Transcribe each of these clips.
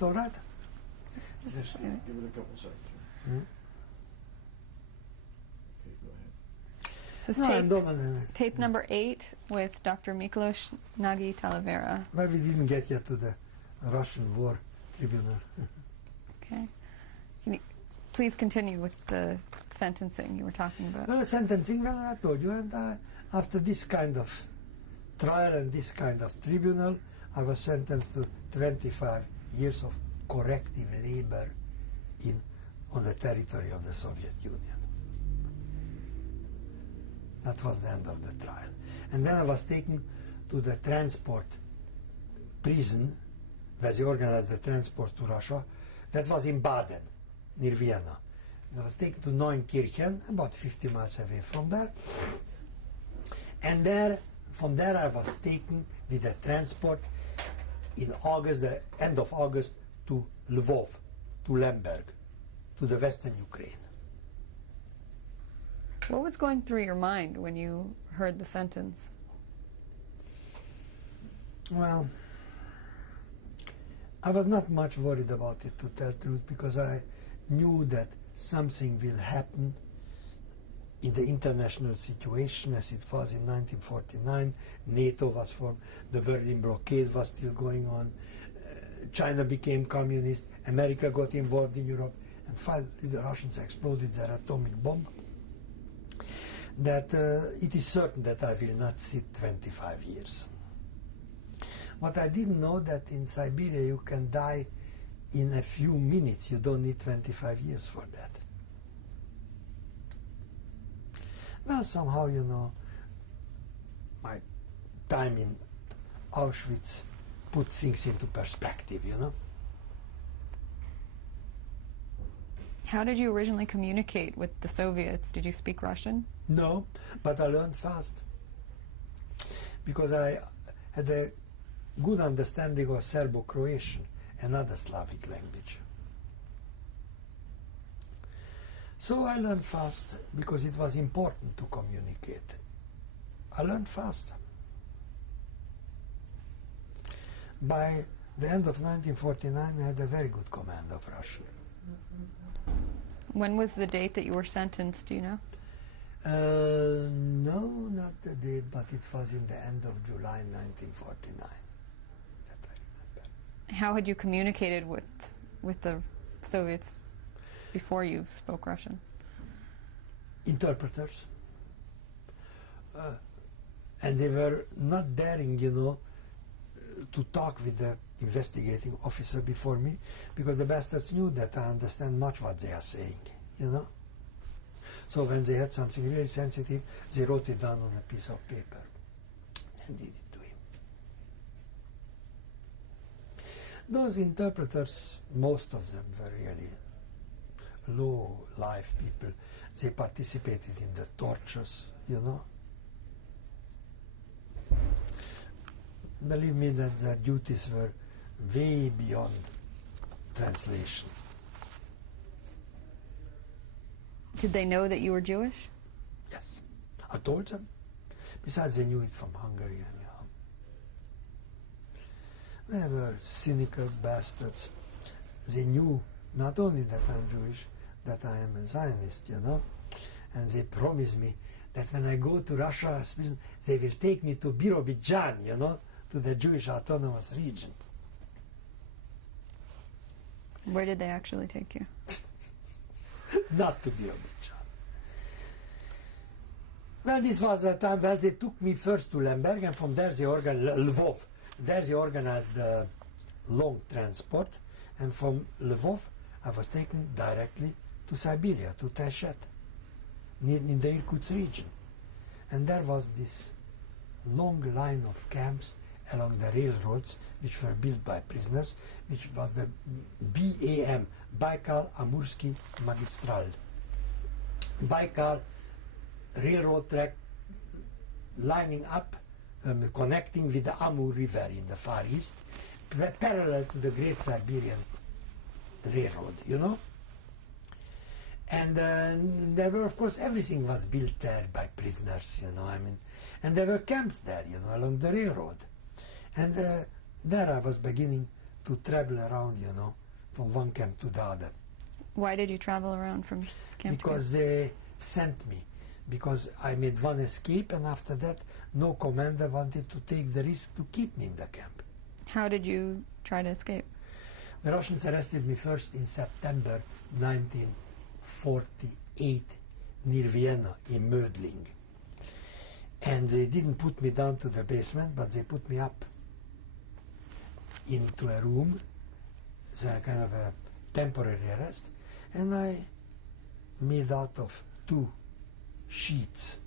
It's all right? Just give it a couple seconds. Hmm? Okay, go ahead. This is No, I'm done. tape number 8 with Dr. Miklos Nagy Talavera. Well, we didn't get yet to the Russian War Tribunal. Okay. Can you please continue with the sentencing you were talking about? Well, sentencing, well, I told you, and after this kind of trial and this kind of tribunal, I was sentenced to 25 years of corrective labor on the territory of the Soviet Union. That was the end of the trial. And then I was taken to the transport prison, where they organized the transport to Russia. That was in Baden, near Vienna. And I was taken to Neunkirchen, about 50 miles away from there. And from there I was taken with the transport in August, the end of August, to Lvov, to Lemberg, to the western Ukraine. What was going through your mind when you heard the sentence? Well, I was not much worried about it, to tell the truth, because I knew that something will happen in the international situation as it was in 1949. NATO was formed, the Berlin blockade was still going on, China became communist, America got involved in Europe, and finally the Russians exploded their atomic bomb. That it is certain that I will not sit 25 years. What I didn't know that in Siberia you can die in a few minutes. You don't need 25 years for that. Well, somehow, you know, my time in Auschwitz put things into perspective, you know. How did you originally communicate with the Soviets? Did you speak Russian? No, but I learned fast, because I had a good understanding of Serbo-Croatian, another Slavic language. So I learned fast because it was important to communicate. I learned fast. By the end of 1949, I had a very good command of Russian. When was the date that you were sentenced, do you know? No, not the date, but it was in the end of July 1949. That I remember. How had you communicated with the Soviets before you spoke Russian? Interpreters. And they were not daring, you know, to talk with the investigating officer before me, because the bastards knew that I understand much what they are saying, you know. So when they had something really sensitive, they wrote it down on a piece of paper and did it to him. Those interpreters, most of them were really low-life people. They participated in the tortures, you know. Believe me that their duties were way beyond translation. Did they know that you were Jewish? Yes, I told them. Besides, they knew it from Hungary anyhow. They were cynical bastards. They knew not only that I'm Jewish, that I am a Zionist, you know, and they promised me that when I go to Russia, they will take me to Birobidzhan, you know, to the Jewish autonomous region. Where did they actually take you? Not to Birobidzhan. Well, this was the time where they took me first to Lemberg, and from there they organized Lvov. There they organized the long transport, and from Lvov I was taken directly to Siberia, to Tashet, in the Irkutsk region. And there was this long line of camps along the railroads, which were built by prisoners, which was the BAM, Baikal-Amursky Magistral. Baikal railroad track lining up, connecting with the Amur River in the Far East, parallel to the Great Siberian Railroad, you know. And there were, of course, everything was built there by prisoners, you know, I mean, and there were camps there, you know, along the railroad. And there I was beginning to travel around, from one camp to the other. Why did you travel around from camp Because to camp? they sent me. Because I made one escape, and after that, no commander wanted to take the risk to keep me in the camp. How did you try to escape? The Russians arrested me first in September 1948 near Vienna in Mödling. And they didn't put me down to the basement, but they put me up into a room. It's a kind of a temporary arrest. And I made out of 2 sheets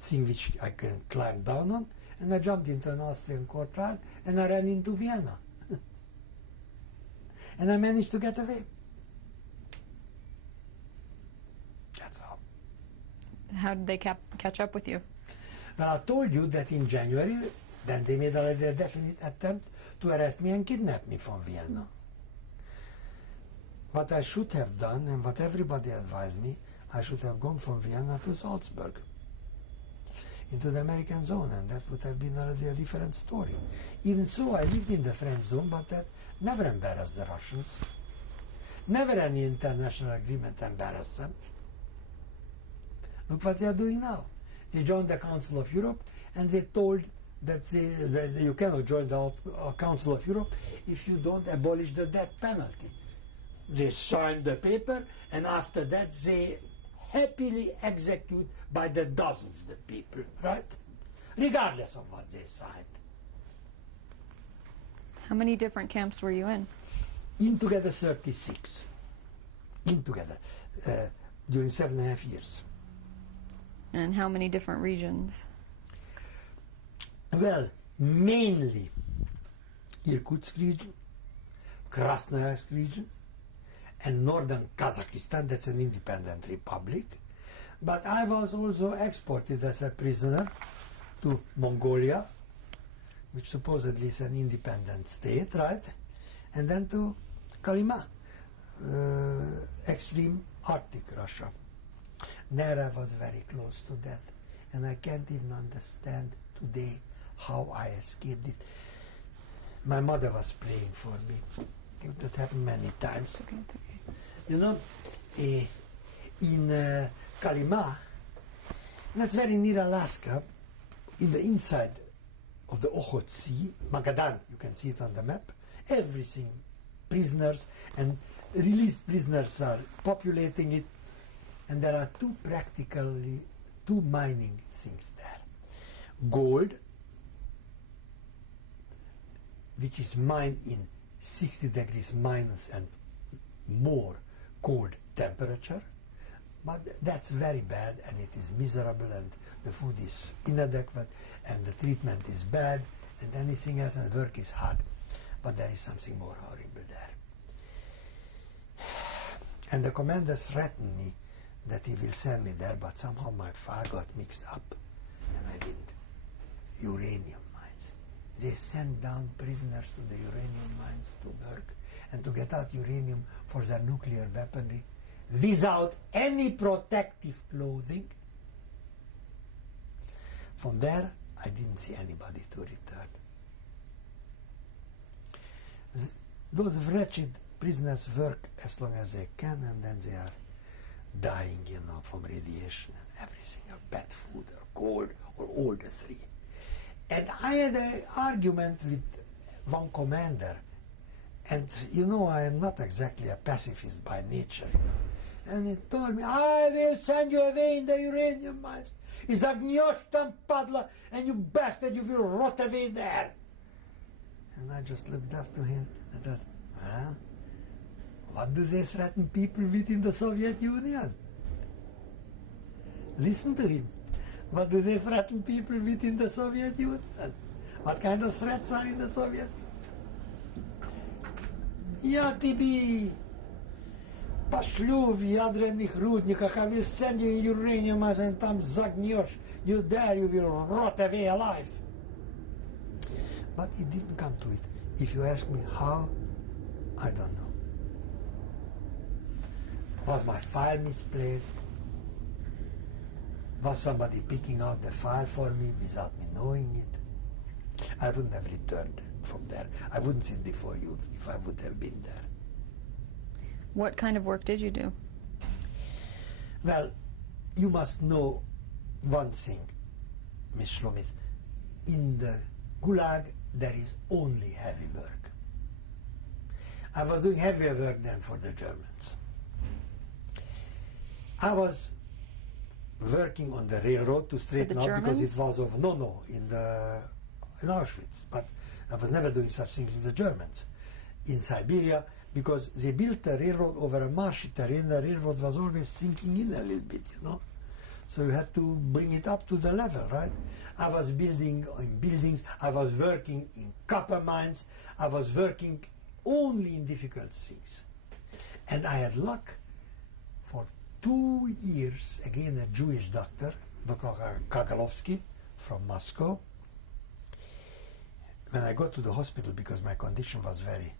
thing which I can climb down on, and I jumped into an Austrian court trial, and I ran into Vienna. And I managed to get away. That's all. How did they catch up with you? Well, I told you that in January, then they made already a definite attempt to arrest me and kidnap me from Vienna. What I should have done, and what everybody advised me, I should have gone from Vienna to Salzburg, into the American zone, and that would have been already a different story. Even so, I lived in the French zone, but that never embarrassed the Russians. Never any international agreement embarrassed them. Look what they are doing now. They joined the Council of Europe, and they told that you cannot join the Council of Europe if you don't abolish the death penalty. They signed the paper, and after that they happily execute by the dozens the people, right? Regardless of what they signed. How many different camps were you in? In together 36. In together. During 7.5 years. And how many different regions? Well, mainly Irkutsk region, Krasnoyarsk region, and northern Kazakhstan, that's an independent republic. But I was also exported as a prisoner to Mongolia, which supposedly is an independent state, right? And then to Kolyma, extreme Arctic Russia. There I was very close to death, and I can't even understand today how I escaped it. My mother was praying for me. That happened many times. It's okay, it's okay. You know, in Kolyma, that's very near Alaska, in the inside of the Okhotsk Sea, Magadan, you can see it on the map, everything, prisoners and released prisoners are populating it, and there are two mining things there. Gold, which is mined in 60 degrees minus and more cold temperature, but that's very bad, and it is miserable, and the food is inadequate, and the treatment is bad, and anything else, and work is hard. But there is something more horrible there. And the commander threatened me that he will send me there, but somehow my file got mixed up, and I didn't. Uranium mines. They sent down prisoners to the uranium mines to work and to get out uranium for their nuclear weaponry without any protective clothing. From there, I didn't see anybody to return. Those wretched prisoners work as long as they can, and then they are dying, from radiation and everything, or bad food, or cold, or all the three. And I had an argument with one commander, and I am not exactly a pacifist by nature. And he told me, I will send you away in the uranium mines. Izagniyosh tam padla, and you bastard, you will rot away there. And I just looked up to him. I thought, well, what do they threaten people with in the Soviet Union? Listen to him. What do they threaten people with in the Soviet Union? What kind of threats are in the Soviet Union? Я тебе пошлю в ядерных рудниках, I will send you uranium and там загнешь. You there, you will rot away alive. But it didn't come to it. If you ask me how, I don't know. Was my file misplaced? Was somebody picking out the file for me without me knowing it? I wouldn't have returned from there. I wouldn't sit before you if I would have been there. What kind of work did you do? Well, you must know one thing, Miss Shlomit. In the Gulag, there is only heavy work. I was doing heavier work than for the Germans. I was working on the railroad to straighten out because it was of in Auschwitz, but I was never doing such things with the Germans in Siberia because they built a railroad over a marshy terrain. The railroad was always sinking in a little bit, you know. So you had to bring it up to the level, right? I was building in buildings, I was working in copper mines, I was working only in difficult things. And I had luck. For 2 years, again a Jewish doctor, Dr. Kagalovsky from Moscow. When I got to the hospital because my condition was very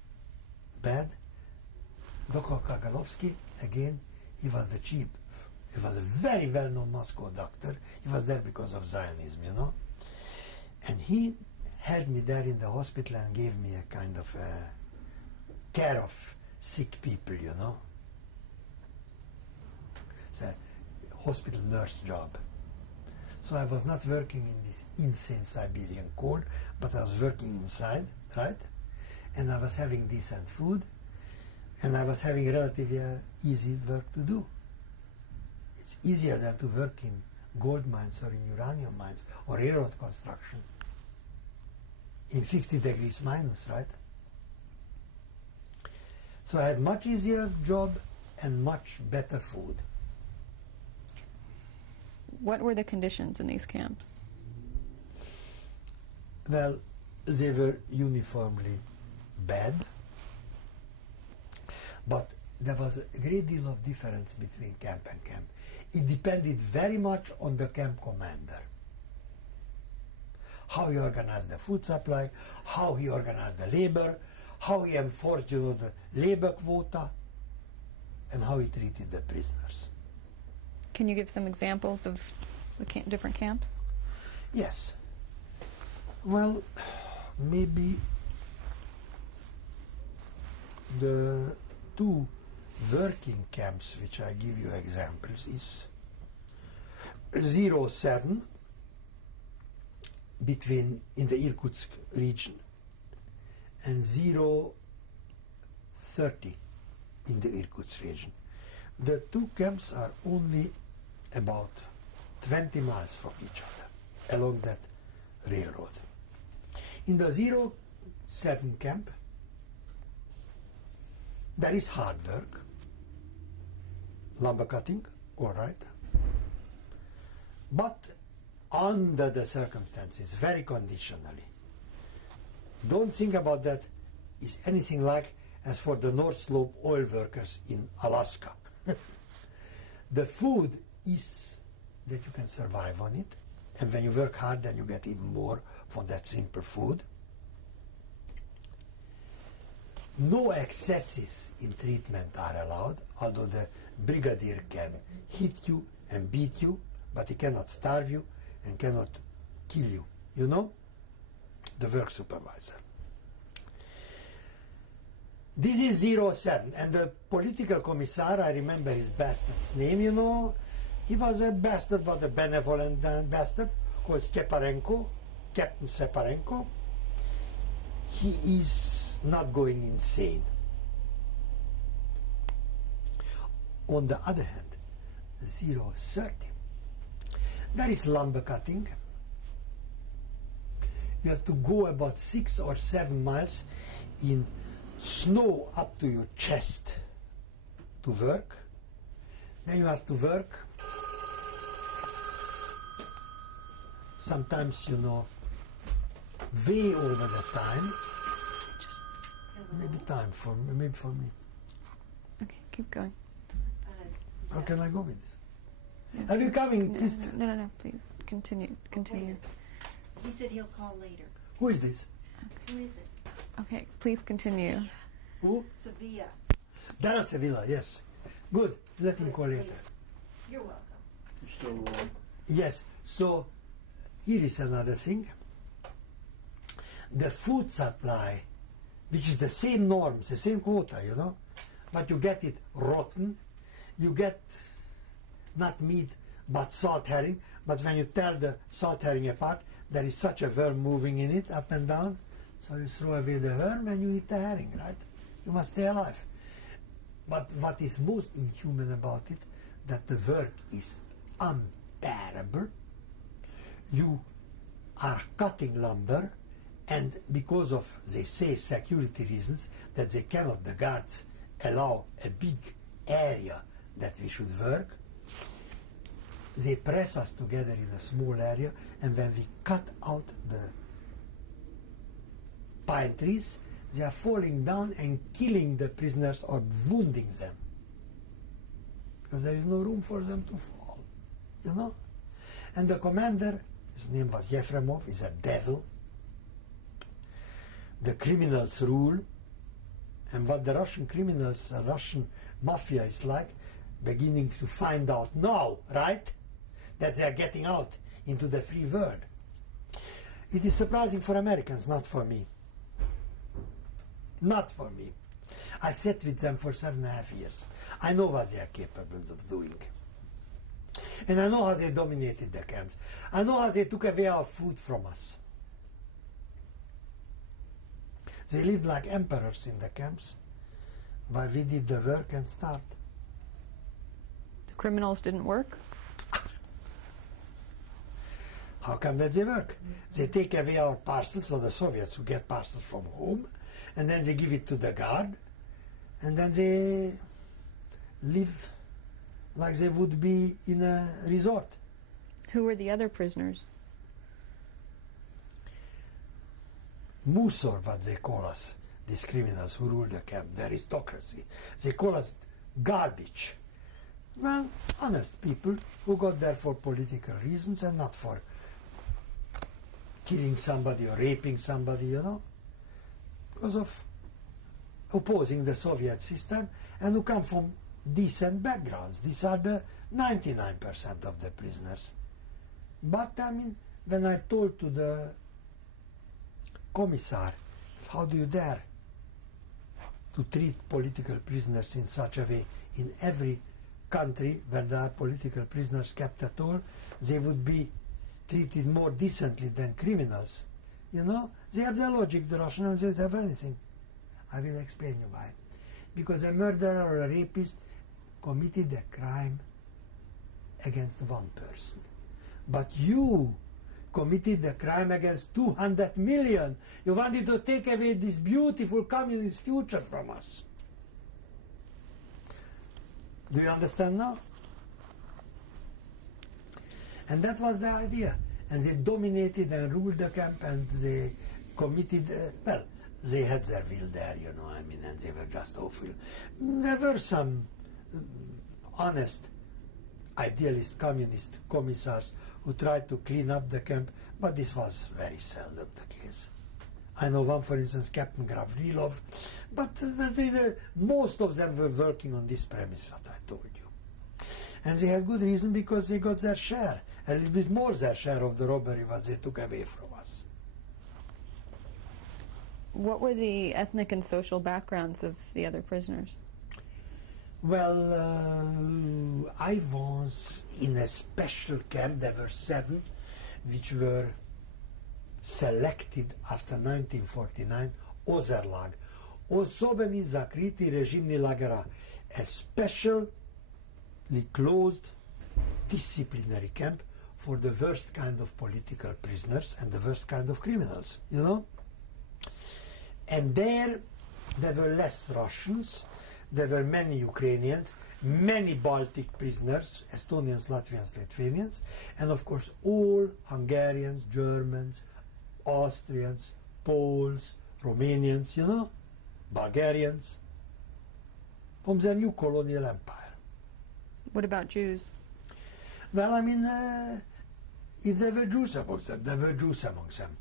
bad, Dr. Kagalovsky, again, he was the chief. He was a very well-known Moscow doctor. He was there because of Zionism, you know. And he held me there in the hospital and gave me a kind of care of sick people, you know. It's a hospital nurse job. So I was not working in this insane Siberian cold, but I was working inside, right? And I was having decent food, and I was having relatively easy work to do. It's easier than to work in gold mines or in uranium mines or railroad construction in 50 degrees minus, right? So I had much easier job and much better food. What were the conditions in these camps? Well, they were uniformly bad, but there was a great deal of difference between camp and camp. It depended very much on the camp commander. How he organized the food supply, how he organized the labor, how he enforced, you know, the labor quota, and how he treated the prisoners. Can you give some examples of the different camps? Yes. Well, maybe the two working camps which I give you examples is 07 in the Irkutsk region and 030 in the Irkutsk region. The two camps are only about 20 miles from each other along that railroad. In the 07 camp, there is hard work, lumber cutting, all right, but under the circumstances, very conditionally. Don't think about that is anything like as for the North Slope oil workers in Alaska. The food is that you can survive on it, and when you work hard, then you get even more from that simple food. No excesses in treatment are allowed, although the brigadier can hit you and beat you, but he cannot starve you and cannot kill you, you know, the work supervisor. This is 07, and the political commissar, I remember his bastard's name, you know, he was a bastard, but a benevolent bastard, called Steparenko, Captain Steparenko. He is not going insane. On the other hand, 030, there is lumber cutting. You have to go about 6 or 7 miles in snow up to your chest to work. Then you have to work. Sometimes, you know, way over the time. Maybe maybe for me. Okay, keep going. How can I go with this? Yeah. Are you coming? Please. No, please continue. He said he'll call later. Who is this? Who is it? Okay, please continue. Who? Sevilla. Dara Sevilla, yes. Good. Let him call later. You're welcome. You're still rolling. Yes. So here is another thing. the food supply, which is the same norms, the same quota, you know, but you get it rotten, you get not meat but salt herring, but when you tear the salt herring apart, there is such a worm moving in it up and down, so you throw away the worm and you eat the herring, right? You must stay alive. But what is most inhuman about it, that the work is unbearable. You are cutting lumber, and because of, they say, security reasons, that they cannot, the guards, allow a big area that we should work, they press us together in a small area, and when we cut out the pine trees, they are falling down and killing the prisoners or wounding them. Because there is no room for them to fall, you know? And the commander, his name was Yefremov, is a devil. The criminals rule, and what the Russian criminals, Russian mafia is like, beginning to find out now, right? That they are getting out into the free world. It is surprising for Americans, not for me. Not for me. I sat with them for 7.5 years. I know what they are capable of doing. And I know how they dominated the camps. I know how they took away our food from us. They lived like emperors in the camps, while we did the work and starved. The criminals didn't work? How come that they work? They take away our parcels, so the Soviets who get parcels from home, and then they give it to the guard, and then they live like they would be in a resort. Who were the other prisoners? Musor, what they call us, these criminals who rule the camp, the aristocracy. They call us garbage. Well, honest people who got there for political reasons and not for killing somebody or raping somebody, you know, because of opposing the Soviet system, and who come from decent backgrounds. These are the 99% of the prisoners. But I mean, when I told to the commissar, how do you dare to treat political prisoners in such a way? In every country where there are political prisoners kept at all, they would be treated more decently than criminals. You know, they have their logic, the Russians, they don't have anything. I will explain you why. Because a murderer or a rapist committed a crime against one person. But you committed a crime against 200 million. You wanted to take away this beautiful communist future from us. Do you understand now? And that was the idea. And they dominated and ruled the camp, and they committed, well, they had their will there, you know, I mean, and they were just awful. There were some honest, idealist, communist commissars who tried to clean up the camp, but this was very seldom the case. I know one, for instance, Captain Gavrilov, but most of them were working on this premise, what I told you. And they had good reason, because they got their share, a little bit more their share of the robbery what they took away from us. What were the ethnic and social backgrounds of the other prisoners? Well, I was in a special camp. There were 7 which were selected after 1949, Ozerlag, Osobeni Zakriti Rejimni Lagera, a specially closed disciplinary camp for the worst kind of political prisoners and the worst kind of criminals, you know? And there were less Russians, there were many Ukrainians, many Baltic prisoners, Estonians, Latvians, Lithuanians, and of course all Hungarians, Germans, Austrians, Poles, Romanians, you know, Bulgarians, from the new colonial empire. What about Jews? Well, I mean, if there were Jews among them, there were Jews among them.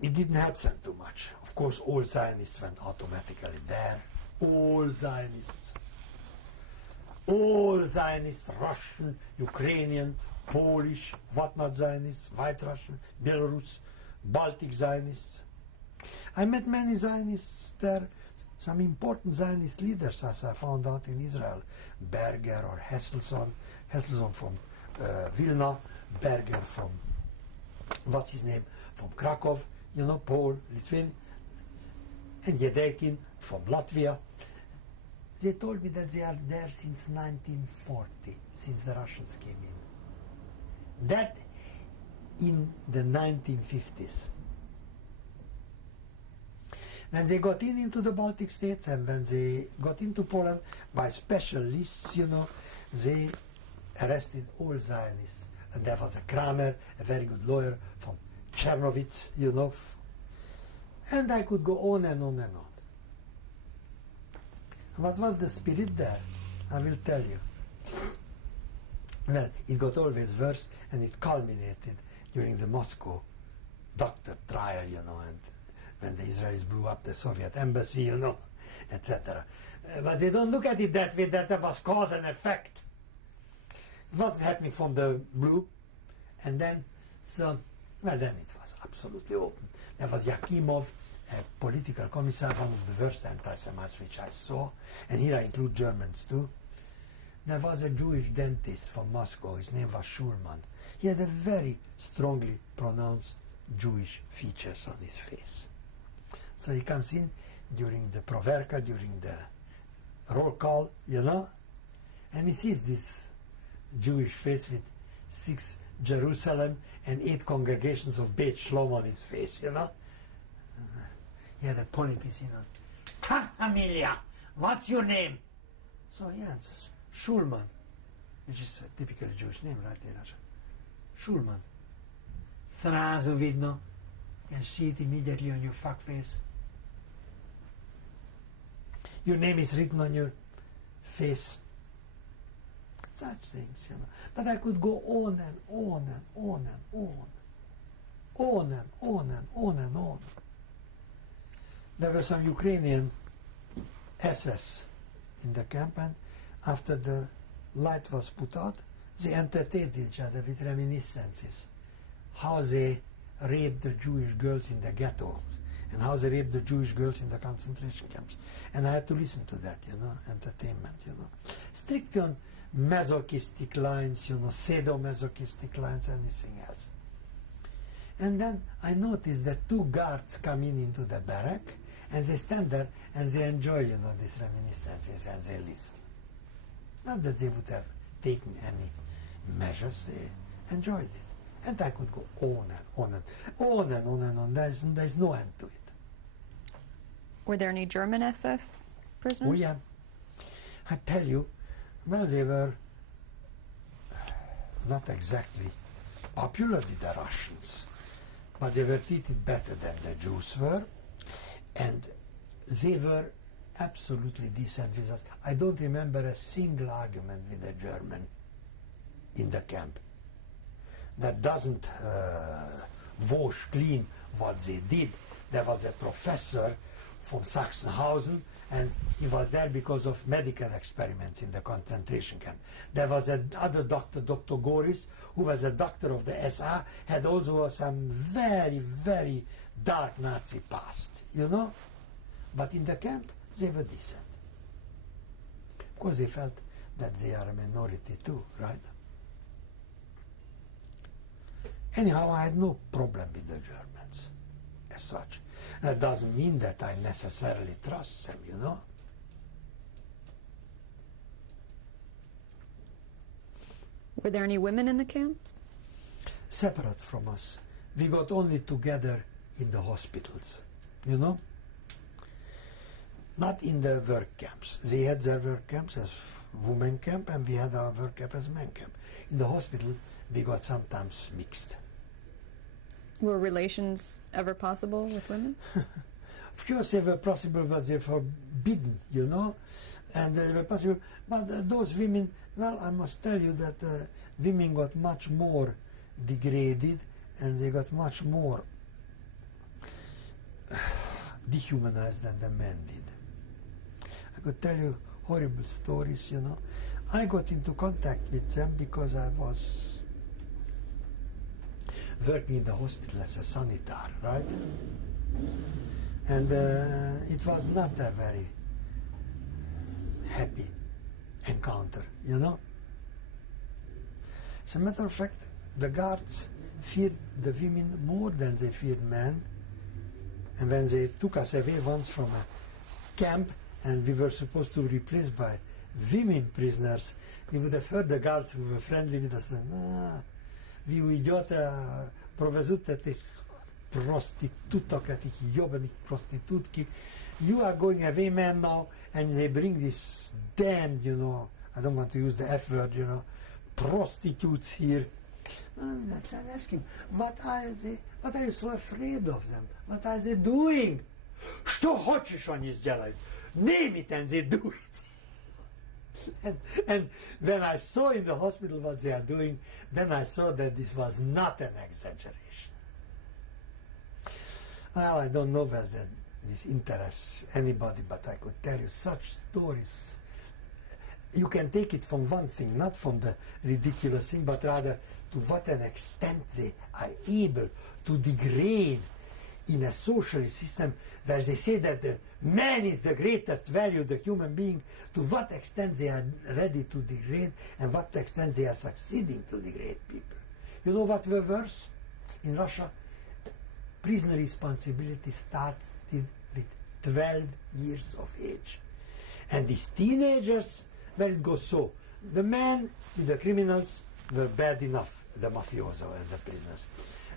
It didn't help them too much. Of course, all Zionists went automatically there. All Zionists. All Zionists, Russian, Ukrainian, Polish, what not Zionists, White Russian, Belarus, Baltic Zionists. I met many Zionists there, some important Zionist leaders, as I found out in Israel. Berger or Hesselson from Vilna, Berger from, what's his name, from Krakow, you know, Paul, Lithuania, and Yedekin from Latvia. They told me that they are there since 1940, since the Russians came in. That in the 1950s. When they got into the Baltic states and when they got into Poland, by special lists, you know, they arrested all Zionists. And there was a Kramer, a very good lawyer from Chernowitz, you know. And I could go on and on and on. What was the spirit there? I will tell you. Well, it got always worse, and it culminated during the Moscow doctor trial, you know, and when the Israelis blew up the Soviet embassy, you know, etc. But they don't look at it that way, that there was cause and effect. It wasn't happening from the blue, and then, so, well, then it was absolutely open. There was Yakimov, a political commissar, one of the worst anti-Semites which I saw, and here I include Germans too. There was a Jewish dentist from Moscow, his name was Schulman. He had a very strongly pronounced Jewish features on his face. So he comes in during the Proverka, during the roll call, you know, and he sees this Jewish face with 6 Jerusalem and 8 congregations of Beit Shalom on his face, you know. He had a polypiece, you know. Ha, Amelia, what's your name? So he answers, Schulman, which is a typical Jewish name, right there. Schulman. Zrazu vidno. You can see it immediately on your fuck face. Your name is written on your face. Such things, you know. But I could go on and on and on and on. On and on and on and on. There were some Ukrainian SS in the camp, and after the light was put out, they entertained each other with reminiscences. How they raped the Jewish girls in the ghetto, and how they raped the Jewish girls in the concentration camps. And I had to listen to that, you know, entertainment, you know. Strictly on masochistic lines, you know, sadomasochistic lines, anything else. And then I noticed that 2 guards come into the barrack, and they stand there and they enjoy, you know, these reminiscences, and they listen. Not that they would have taken any measures, they enjoyed it. And I could go on and on and on and on and on. There's no end to it. Were there any German SS prisoners? Oh yeah. I tell you, well, they were not exactly popular with the Russians, but they were treated better than the Jews were, and they were absolutely decent with us. I don't remember a single argument with a German in the camp that doesn't wash clean what they did. There was a professor from Sachsenhausen, and he was there because of medical experiments in the concentration camp. There was another doctor, Dr. Goris, who was a doctor of the SA, had also some very, very dark Nazi past, you know? But in the camp, they were decent. Of course, they felt that they are a minority too, right? Anyhow, I had no problem with the Germans as such. That doesn't mean that I necessarily trust them, you know. Were there any women in the camp? Separate from us. We got only together in the hospitals, you know. Not in the work camps. They had their work camps as women camp, and we had our work camp as men camp. In the hospital, we got sometimes mixed. Were relations ever possible with women? Of course, they were possible, but they were forbidden, you know, and they were possible. But those women, well, I must tell you that women got much more degraded, and they got much more dehumanized than the men did. I could tell you horrible stories, you know. I got into contact with them because I was working in the hospital as a sanitar, right? And it was not a very happy encounter, you know. As a matter of fact, the guards feared the women more than they feared men. And when they took us away once from a camp and we were supposed to be replaced by women prisoners, we would have heard the guards who were friendly with us and, vi ujdete provезute tih prostitutka, tih jobenih prostitutki. You are going away, man, now, and they bring this damned, you know, I don't want to use the F word, you know, prostitutes here. And I ask him, what are you so afraid of them? What are they doing? Что хочешь они сделают? Name it and they do it. And when I saw in the hospital what they are doing, then I saw that this was not an exaggeration. Well, I don't know whether this interests anybody, but I could tell you such stories. You can take it from one thing, not from the ridiculous thing, but rather to what an extent they are able to degrade in a socialist system where they say that the man is the greatest value, the human being, to what extent they are ready to degrade and what extent they are succeeding to degrade people. You know what were worse? In Russia, prison responsibility started with 12 years of age. And these teenagers, well, it goes so. The men with the criminals were bad enough, the mafioso and the prisoners.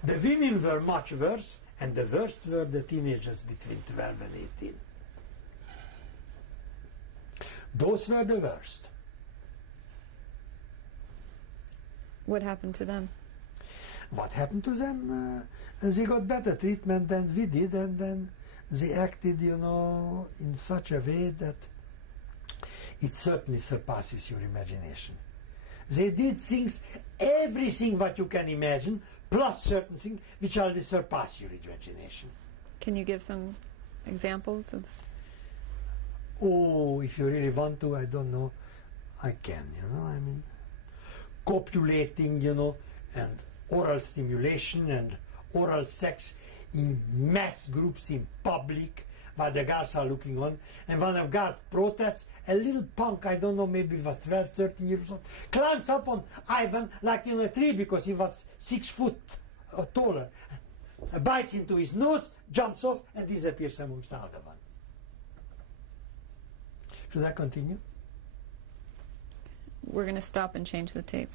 The women were much worse, and the worst were the teenagers between 12 and 18. Those were the worst. What happened to them? What happened to them? They got better treatment than we did, and then they acted, you know, in such a way that it certainly surpasses your imagination. They did things, everything what you can imagine, plus certain things which already surpass your imagination. Can you give some examples of? Oh, if you really want to, I don't know, I can, you know, I mean, copulating, you know, and oral stimulation and oral sex in mass groups in public while the guards are looking on. And when a guard protests, a little punk, I don't know, maybe he was 12, 13 years old, climbs up on Ivan like in a tree because he was 6 foot taller, bites into his nose, jumps off and disappears amongst the other one. Should I continue? We're going to stop and change the tape.